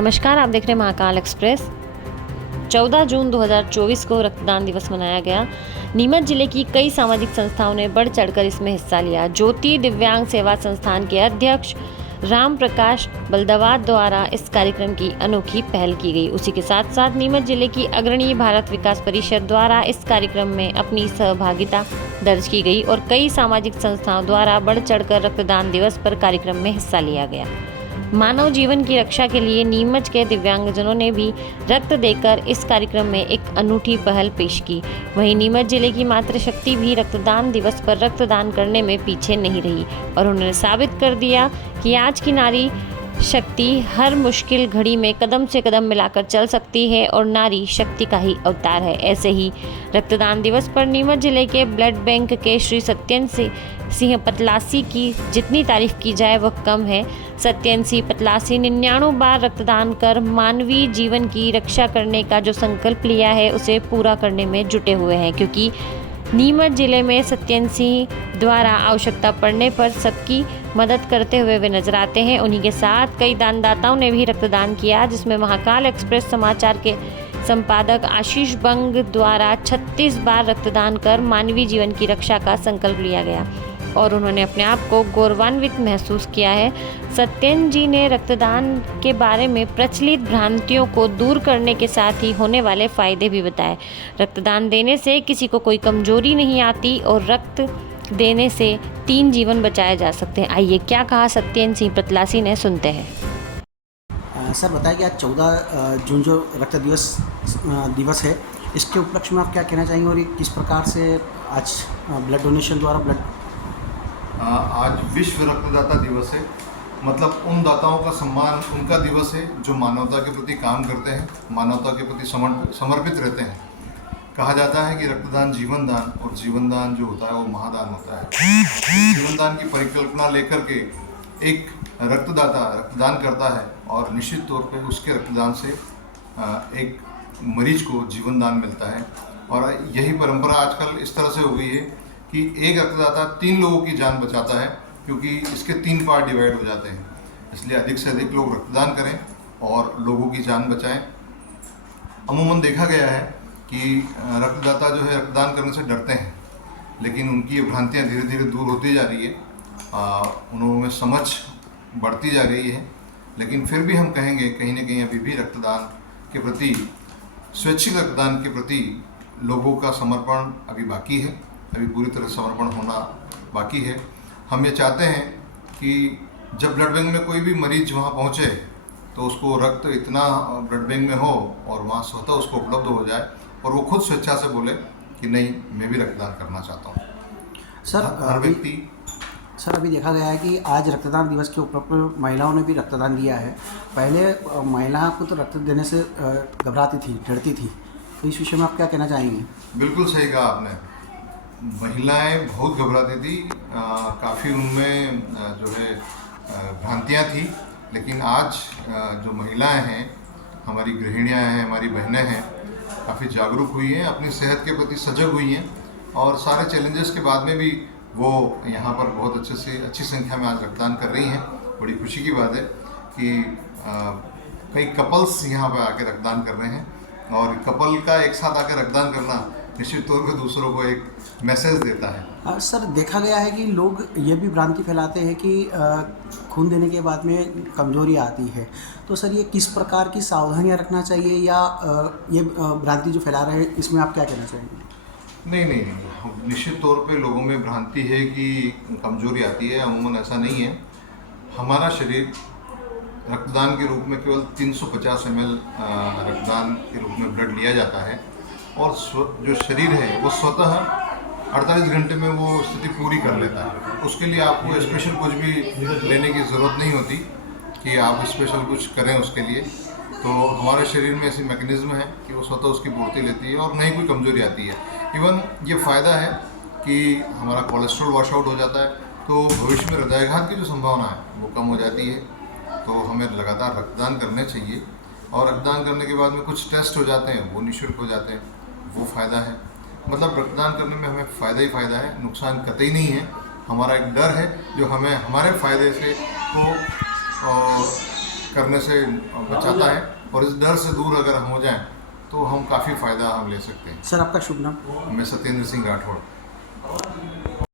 नमस्कार, आप देख रहे हैं महाकाल एक्सप्रेस। 14 जून 2024 को रक्तदान दिवस मनाया गया। नीमच जिले की कई सामाजिक संस्थाओं ने बढ़ चढ़कर इसमें हिस्सा लिया। ज्योति दिव्यांग सेवा संस्थान के अध्यक्ष राम प्रकाश बलदवात द्वारा इस कार्यक्रम की अनोखी पहल की गई। उसी के साथ साथ नीमच जिले की अग्रणी भारत विकास परिषद द्वारा इस कार्यक्रम में अपनी सहभागिता दर्ज की गई और कई सामाजिक संस्थाओं द्वारा बढ़ चढ़कर रक्तदान दिवस पर कार्यक्रम में हिस्सा लिया गया। मानव जीवन की रक्षा के लिए नीमच के दिव्यांगजनों ने भी रक्त देकर इस कार्यक्रम में एक अनूठी पहल पेश की। वहीं नीमच जिले की मातृशक्ति भी रक्तदान दिवस पर रक्तदान करने में पीछे नहीं रही और उन्होंने साबित कर दिया कि आज की नारी शक्ति हर मुश्किल घड़ी में कदम से कदम मिलाकर चल सकती है और नारी शक्ति का ही अवतार है। ऐसे ही रक्तदान दिवस पर नीमच जिले के ब्लड बैंक के श्री सत्यन सिंह पतलासी की जितनी तारीफ की जाए वह कम है। सत्यन सिंह पतलासी 99 बार रक्तदान कर मानवीय जीवन की रक्षा करने का जो संकल्प लिया है उसे पूरा करने में जुटे हुए हैं, क्योंकि नीमच जिले में सत्यन सिंह द्वारा आवश्यकता पड़ने पर सबकी मदद करते हुए वे नजर आते हैं। उन्हीं के साथ कई दानदाताओं ने भी रक्तदान किया, जिसमें महाकाल एक्सप्रेस समाचार के संपादक आशीष बंग द्वारा 36 बार रक्तदान कर मानवीय जीवन की रक्षा का संकल्प लिया गया और उन्होंने अपने आप को गौरवान्वित महसूस किया है। सत्यन जी ने रक्तदान के बारे में प्रचलित भ्रांतियों को दूर करने के साथ ही होने वाले फायदे भी बताए। रक्तदान देने से किसी को कोई कमजोरी नहीं आती और रक्त देने से 3 जीवन बचाए जा सकते हैं। आइए क्या कहा सत्यन सिंह पतलासी ने, सुनते हैं। सर बताइए कि आज 14 जून जो रक्त दिवस है, इसके उपलक्ष्य में आप क्या कहना चाहेंगे और ये किस प्रकार से आज ब्लड डोनेशन द्वारा ब्लड आज विश्व रक्तदाता दिवस है। मतलब उन दाताओं का सम्मान, उनका दिवस है जो मानवता के प्रति काम करते हैं, मानवता के प्रति समर्पित रहते हैं। कहा जाता है कि रक्तदान जीवन दान, और जीवन दान जो होता है वो महादान होता है। जीवन दान की परिकल्पना लेकर के एक रक्तदाता रक्तदान करता है और निश्चित तौर पे उसके रक्तदान से एक मरीज को जीवन दान मिलता है। और यही परंपरा आजकल इस तरह से हो गई है कि एक रक्तदाता 3 लोगों की जान बचाता है, क्योंकि इसके 3 पार्ट डिवाइड हो जाते हैं। इसलिए अधिक से अधिक लोग रक्तदान करें और लोगों की जान बचाएं। अमूमन देखा गया है कि रक्तदाता जो है रक्तदान करने से डरते हैं, लेकिन उनकी भ्रांतियाँ धीरे धीरे दूर होती जा रही है, उनमें समझ बढ़ती जा रही है। लेकिन फिर भी हम कहेंगे कहीं ना कहीं अभी भी रक्तदान के प्रति, स्वैच्छिक रक्तदान के प्रति लोगों का समर्पण अभी बाकी है, अभी पूरी तरह समर्पण होना बाकी है। हम ये चाहते हैं कि जब ब्लड बैंक में कोई भी मरीज वहाँ पहुँचे तो उसको रक्त इतना ब्लड बैंक में हो और वहाँ स्वतः उसको उपलब्ध हो जाए और वो खुद स्वेच्छा से बोले कि नहीं, मैं भी रक्तदान करना चाहता हूँ। हर व्यक्ति सर अभी देखा गया है कि आज रक्तदान दिवस के उपलक्ष्य में महिलाओं ने भी रक्तदान दिया है। पहले महिला को तो रक्त देने से घबराती थी, डरती थी, तो इस विषय में आप क्या कहना चाहेंगे? बिल्कुल सही कहा आपने। महिलाएं बहुत घबराती थी, काफ़ी उनमें जो है भ्रांतियाँ थी। लेकिन आज जो महिलाएं हैं, हमारी गृहिणियाँ हैं, हमारी बहनें हैं, काफ़ी जागरूक हुई हैं, अपनी सेहत के प्रति सजग हुई हैं और सारे चैलेंजेस के बाद में भी वो यहाँ पर बहुत अच्छी संख्या में आज रक्तदान कर रही हैं। बड़ी खुशी की बात है कि कई कपल्स यहाँ पर आके रक्तदान कर रहे हैं और कपल का एक साथ आकर रक्तदान करना निश्चित तौर पे दूसरों को एक मैसेज देता है। सर देखा गया है कि लोग ये भी भ्रांति फैलाते हैं कि खून देने के बाद में कमजोरी आती है, तो सर ये किस प्रकार की सावधानियां रखना चाहिए या ये भ्रांति जो फैला रहे हैं इसमें आप क्या कहना चाहेंगे? नहीं, निश्चित तौर पे लोगों में भ्रांति है कि कमजोरी आती है। अमूमन ऐसा नहीं है। हमारा शरीर रक्तदान के रूप में केवल 350 ml रक्तदान के रूप में ब्लड लिया जाता है और जो शरीर है वो स्वतः 48 घंटे में वो स्थिति पूरी कर लेता है। उसके लिए आपको स्पेशल कुछ भी लेने की ज़रूरत नहीं होती कि आप स्पेशल कुछ करें उसके लिए। तो हमारे शरीर में ऐसी मैकेनिज्म है कि वो स्वतः उसकी पूर्ति लेती है और नहीं कोई कमजोरी आती है। इवन ये फ़ायदा है कि हमारा कोलेस्ट्रॉल वॉश आउट हो जाता है, तो भविष्य में हृदयाघात की जो संभावना है वो कम हो जाती है। तो हमें लगातार रक्तदान करने चाहिए और रक्तदान करने के बाद में कुछ टेस्ट हो जाते हैं, वो निःशुल्क हो जाते हैं, वो फ़ायदा है। मतलब रक्तदान करने में हमें फ़ायदा ही फ़ायदा है, नुकसान कतई नहीं है। हमारा एक डर है जो हमें हमारे फ़ायदे से को करने से बचाता है, और इस डर से दूर अगर हम हो जाएं तो हम काफ़ी फ़ायदा हम ले सकते हैं। सर आपका शुभ नाम? मैं सत्येंद्र सिंह राठौड़।